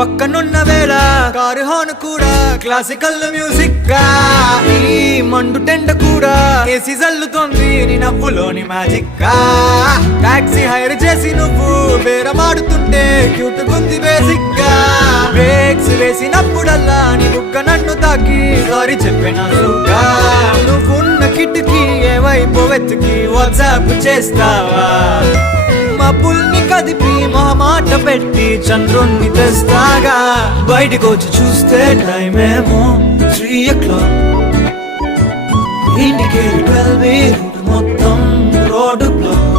పక్కనున్న వేళ car horn కూడా క్లాసికల్ మ్యూజిక్ గా, ఈ మండు టెండ కూడా ఏసీ జల్లుతోంది నీ నవ్వులోని మ్యాజిక్ గా. టాక్సీ హైర్ చేసి నువ్వు బేరమాడుతుంటే క్యూట్ గుంది బేసిక్ గా. బ్రేక్స్ వేసినప్పుడల్లా నీ బుగ్గ నన్ను తాకి సారీ చెప్పినా సుగా. నువ్వున్న కిటికీ ఏ వైపు వెతికి వాట్సాప్ చేస్తావా? మబ్బుల్ని కదిపి మొహమాట పెట్టి చంద్రుణ్ణి తెస్తాగా. బయటికి వచ్చి చూస్తే టైం ఏమో 3 o'clock. ఇంటికి 12 మొత్తం రోడ్డు బ్లాక్.